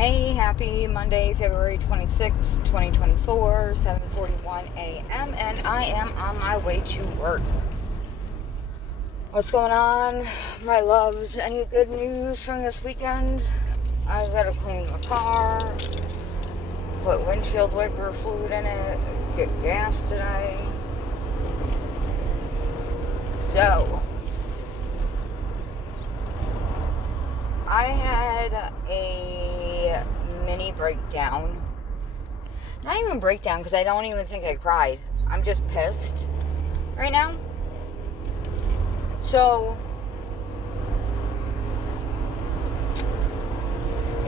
Hey, happy Monday, February 26th, 2024, 7:41 a.m., and I am on my way to work. What's going on, my loves? Any good news from this weekend? I gotta clean my car, put windshield wiper fluid in it, get gas today. So, I had a mini breakdown. Not even breakdown, because I don't even think I cried. I'm just pissed right now. So,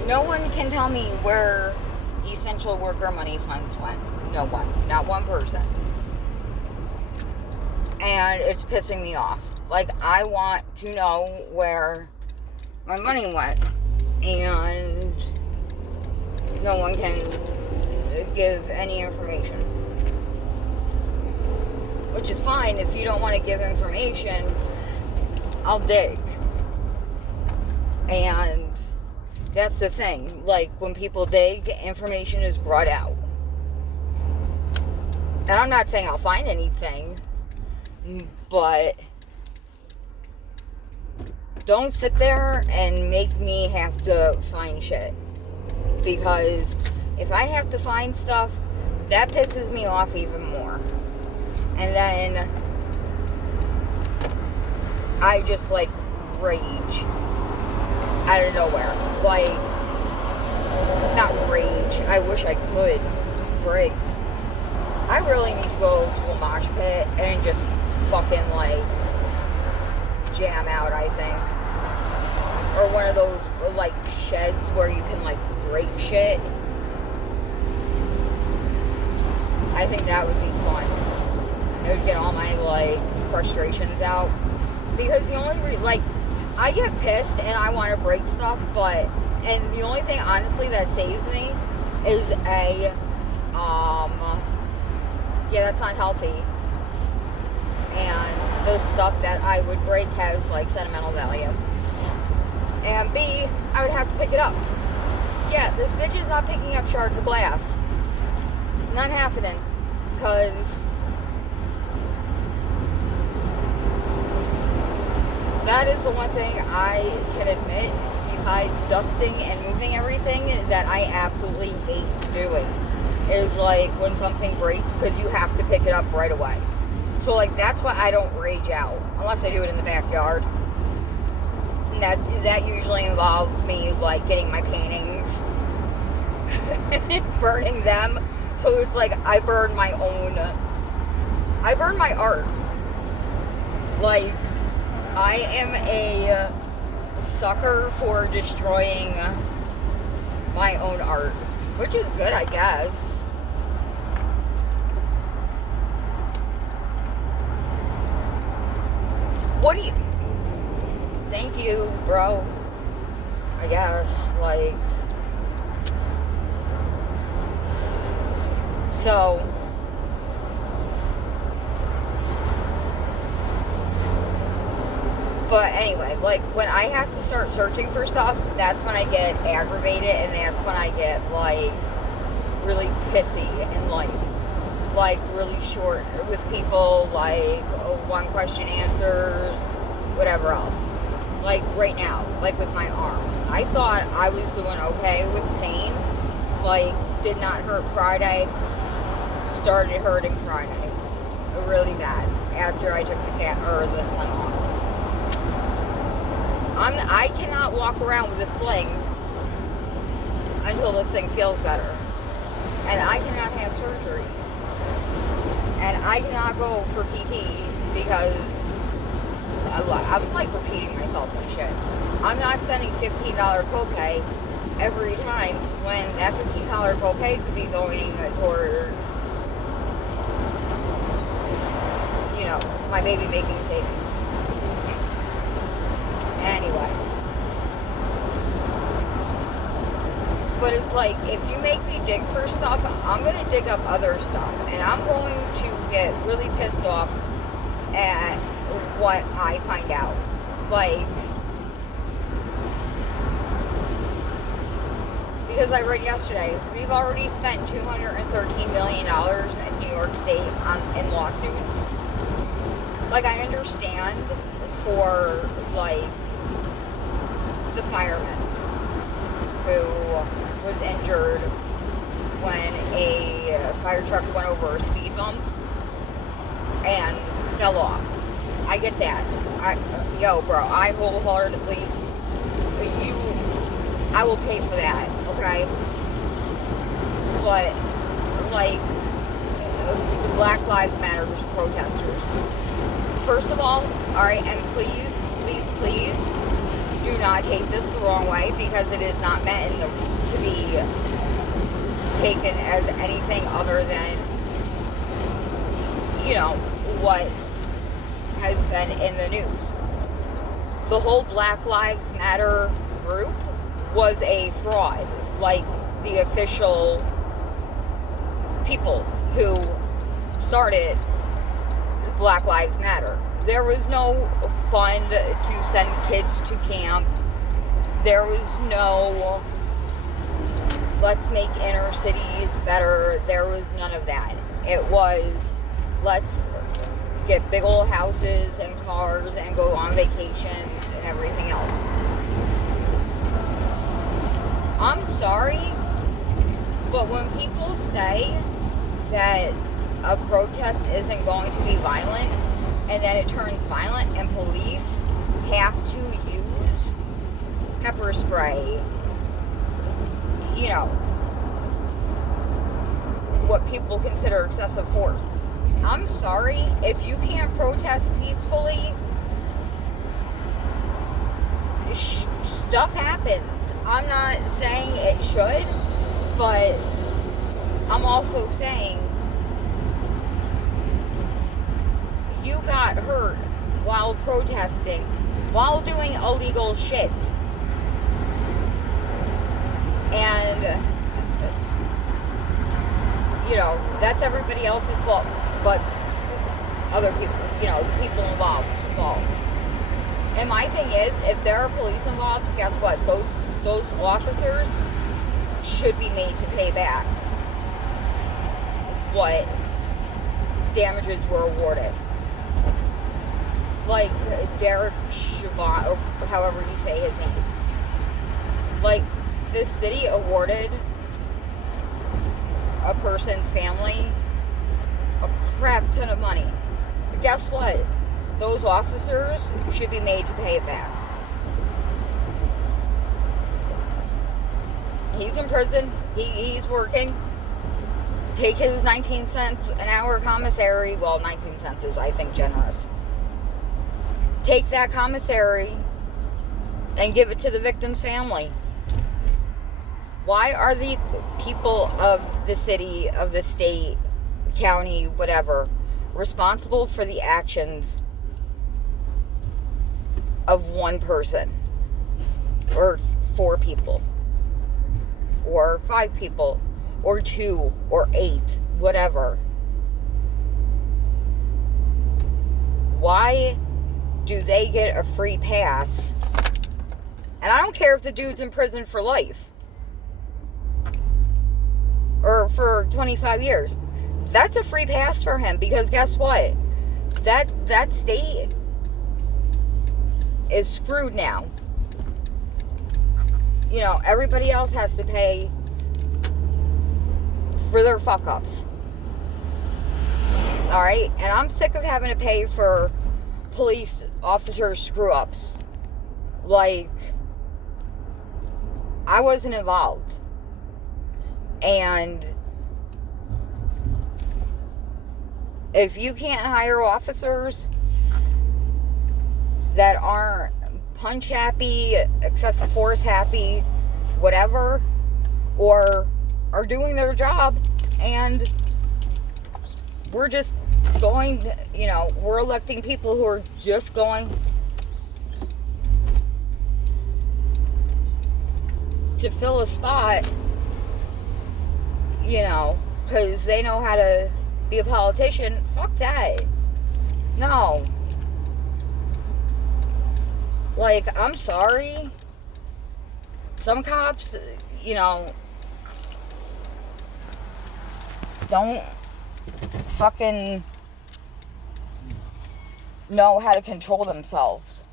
no one can tell me where essential worker money funds went. No one. Not one person. And it's pissing me off. Like, I want to know where my money went. And no one can give any information. Which is fine. If you don't want to give information, I'll dig. And that's the thing. Like, when people dig, information is brought out. And I'm not saying I'll find anything, but don't sit there and make me have to find shit. Because if I have to find stuff, that pisses me off even more. And then I just like rage out of nowhere. Like, not rage. I wish I could. Frig. I really need to go to a mosh pit and just fucking like jam out, I think. Or one of those like sheds where you can like break shit. I think that would be fun. It would get all my like frustrations out. Because the only like I get pissed and I want to break stuff, and the only thing honestly that saves me is yeah, that's not healthy. And the stuff that I would break has like sentimental value. And B, I would have to pick it up. Yeah, this bitch is not picking up shards of glass. Not happening. Because that is the one thing I can admit, besides dusting and moving everything, that I absolutely hate doing. Is like when something breaks, because you have to pick it up right away. So like that's why I don't rage out. Unless I do it in the backyard. And that usually involves me like getting my paintings and burning them. So it's like I burn my art. Like, I am a sucker for destroying my own art. Which is good, I guess. What do you... Thank you, bro. I guess, like... So... But anyway, like, when I have to start searching for stuff, that's when I get aggravated, and that's when I get, like, really pissy in life. Like, really short with people, like, one question answers, whatever else. Like, right now, like with my arm. I thought I was doing okay with pain. Like, did not hurt Friday. Started hurting Friday. Really bad. After I took the sling off. I cannot walk around with a sling until this thing feels better. And I cannot have surgery. And I cannot go for PT because I'm like repeating myself and shit. I'm not spending $15 copay every time when that $15 copay could be going towards, you know, my baby making savings. Anyway. But it's like, if you make me dig for stuff, I'm going to dig up other stuff. And I'm going to get really pissed off at what I find out. Like, because I read yesterday, we've already spent $213 million in New York State in lawsuits. Like, I understand for, like, the fireman who was injured when a fire truck went over a speed bump and fell off. I get that. Bro, I wholeheartedly, I will pay for that, okay? But, like, the Black Lives Matter protesters, first of alright, and please do not take this the wrong way, because it is not meant to be taken as anything other than, what has been in the news. The whole Black Lives Matter group was a fraud. Like, the official people who started Black Lives Matter. There was no fund to send kids to camp. There was no let's make inner cities better. There was none of that. It was, let's get big old houses and cars and go on vacations and everything else. I'm sorry, but when people say that a protest isn't going to be violent, and then it turns violent, and police have to use pepper spray, what people consider excessive force. I'm sorry, if you can't protest peacefully, stuff happens. I'm not saying it should, but I'm also saying you got hurt while protesting, while doing illegal shit. And, that's everybody else's fault, but other people, the people involved's fault. And my thing is, if there are police involved, guess what? Those officers should be made to pay back what damages were awarded. Like Derek Chauvin, or however you say his name. Like, this city awarded a person's family a crap ton of money. But guess what? Those officers should be made to pay it back. He's in prison. He's working. Take his 19 cents an hour commissary. Well, 19 cents is, I think, generous. Take that commissary and give it to the victim's family. Why are the people of the city, of the state, county, whatever, responsible for the actions of one person? Or 4 people? Or 5 people? Or 2? Or 8? Whatever. Why do they get a free pass? And I don't care if the dude's in prison for life. Or for 25 years. That's a free pass for him, because guess what? That state is screwed now. Everybody else has to pay for their fuck-ups. Alright? And I'm sick of having to pay for police officers' screw-ups. Like, I wasn't involved. And if you can't hire officers that aren't punch happy, excessive force happy, whatever, or are doing their job, and we're just going, we're electing people who are just going to fill a spot, because they know how to be a politician. Fuck that. No. Like, I'm sorry. Some cops, don't fucking know how to control themselves.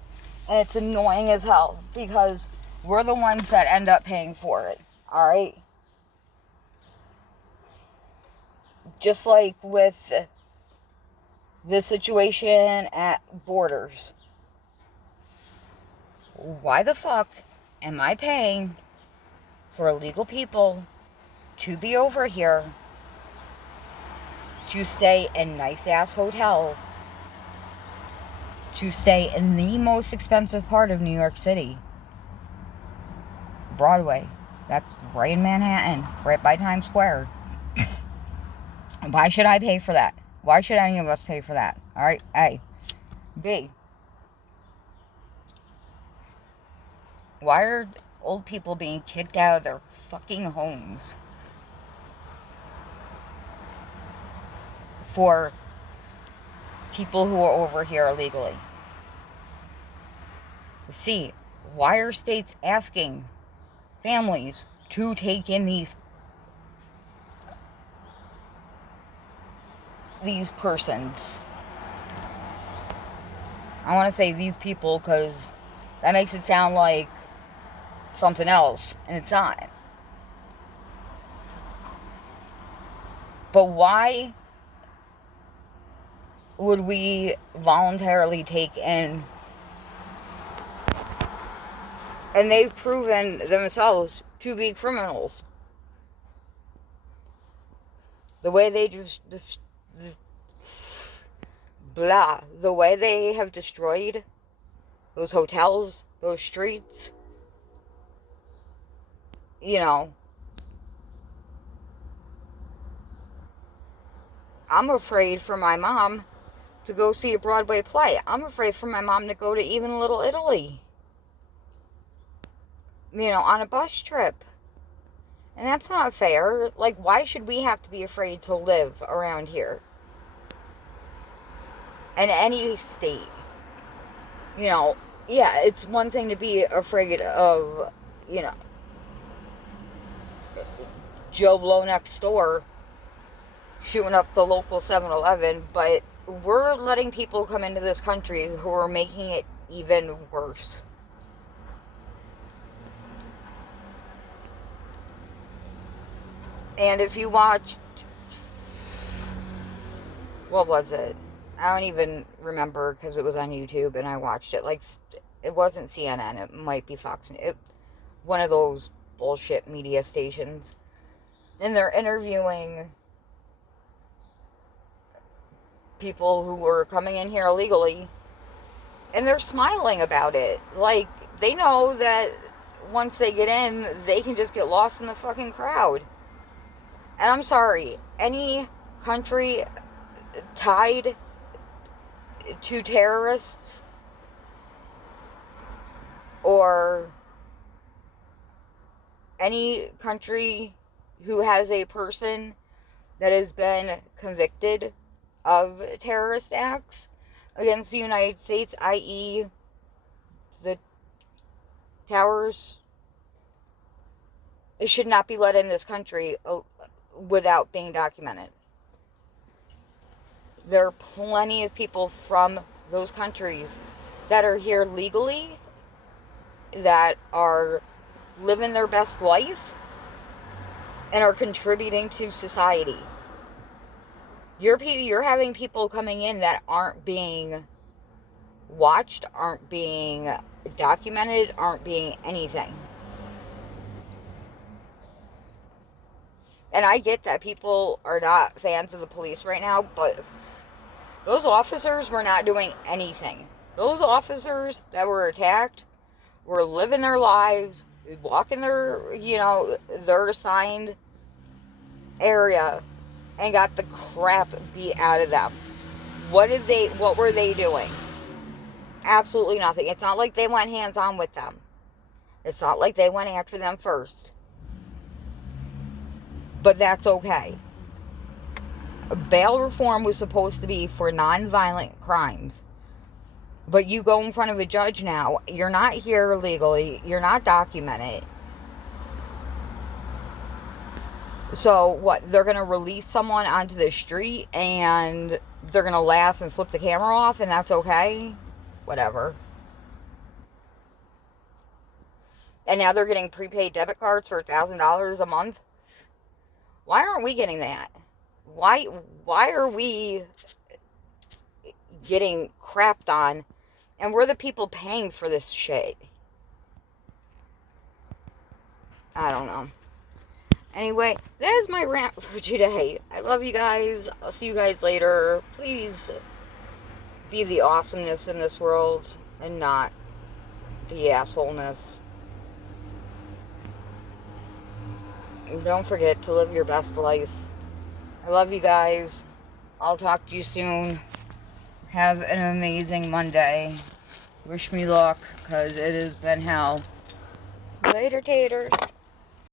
And it's annoying as hell because we're the ones that end up paying for it. Alright? Just like with the situation at Borders. Why the fuck am I paying for illegal people to be over here to stay in nice ass hotels, to stay in the most expensive part of New York City, Broadway? That's right in Manhattan, right by Times Square. Why should I pay for that? Why should any of us pay for that? Alright, A. B. Why are old people being kicked out of their fucking homes for people who are over here illegally? C. Why are states asking families to take in these persons? I want to say these people because that makes it sound like something else, and it's not. But why would we voluntarily take in? And they've proven themselves to be criminals. The way they just the way they have destroyed those hotels, those streets, you know, I'm afraid for my mom to go see a Broadway play. I'm afraid for my mom to go to even Little Italy, you know, on a bus trip. And that's not fair. Like, why should we have to be afraid to live around here? In any state. You know, yeah, it's one thing to be afraid of, you know, Joe Blow next door shooting up the local 7-Eleven, but we're letting people come into this country who are making it even worse. And if you watched, what was it? I don't even remember because it was on YouTube and I watched it. Like, it wasn't CNN. It might be Fox. One of those bullshit media stations. And they're interviewing people who were coming in here illegally. And they're smiling about it. Like, they know that once they get in, they can just get lost in the fucking crowd. And I'm sorry, any country tied to terrorists or any country who has a person that has been convicted of terrorist acts against the United States, i.e. the towers, it should not be let in this country without being documented. There are plenty of people from those countries that are here legally, that are living their best life, and are contributing to society. You're having people coming in that aren't being watched, aren't being documented, aren't being anything. And I get that people are not fans of the police right now, but those officers were not doing anything. Those officers that were attacked were living their lives, walking their, you know, their assigned area, and got the crap beat out of them. What were they doing? Absolutely nothing. It's not like they went hands-on with them. It's not like they went after them first. But that's okay. Bail reform was supposed to be for non-violent crimes. But you go in front of a judge now, you're not here illegally, you're not documented. So what? They're gonna release someone onto the street and they're gonna laugh and flip the camera off, and that's okay? Whatever. And now they're getting prepaid debit cards for $1,000 a month. Why aren't we getting that? Why are we getting crapped on, and we're the people paying for this shit? I don't know. Anyway, that is my rant for today. I love you guys. I'll see you guys later. Please be the awesomeness in this world and not the assholeness. And don't forget to live your best life. I love you guys. I'll talk to you soon. Have an amazing Monday. Wish me luck, because it has been hell. Later, taters.